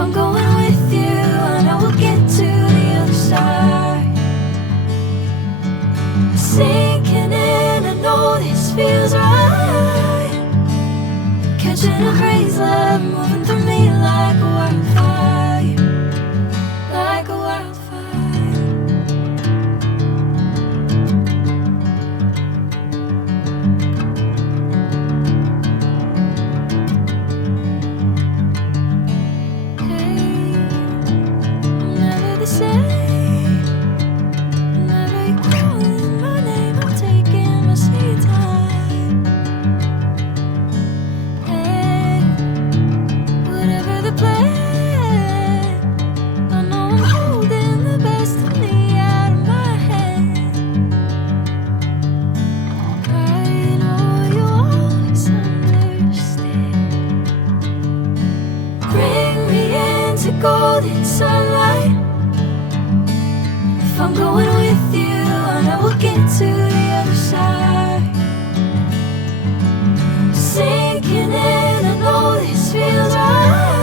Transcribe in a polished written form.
I'm going with you, I know we'll get to the other side. Sinking in, I know this feels right. Catching a crazy love, moving through me like a wildfire. Like a wildfire. Hey, I'm never the same. Whenever you're calling my name, I'm taking my sweet time. Hey, whatever the plan, I know I'm holding the best of me out of my hand. I know you always understand. Bring me into golden sunlight. If I'm going with you, I know we'll get to the other side. Sinking in, I know this feels right.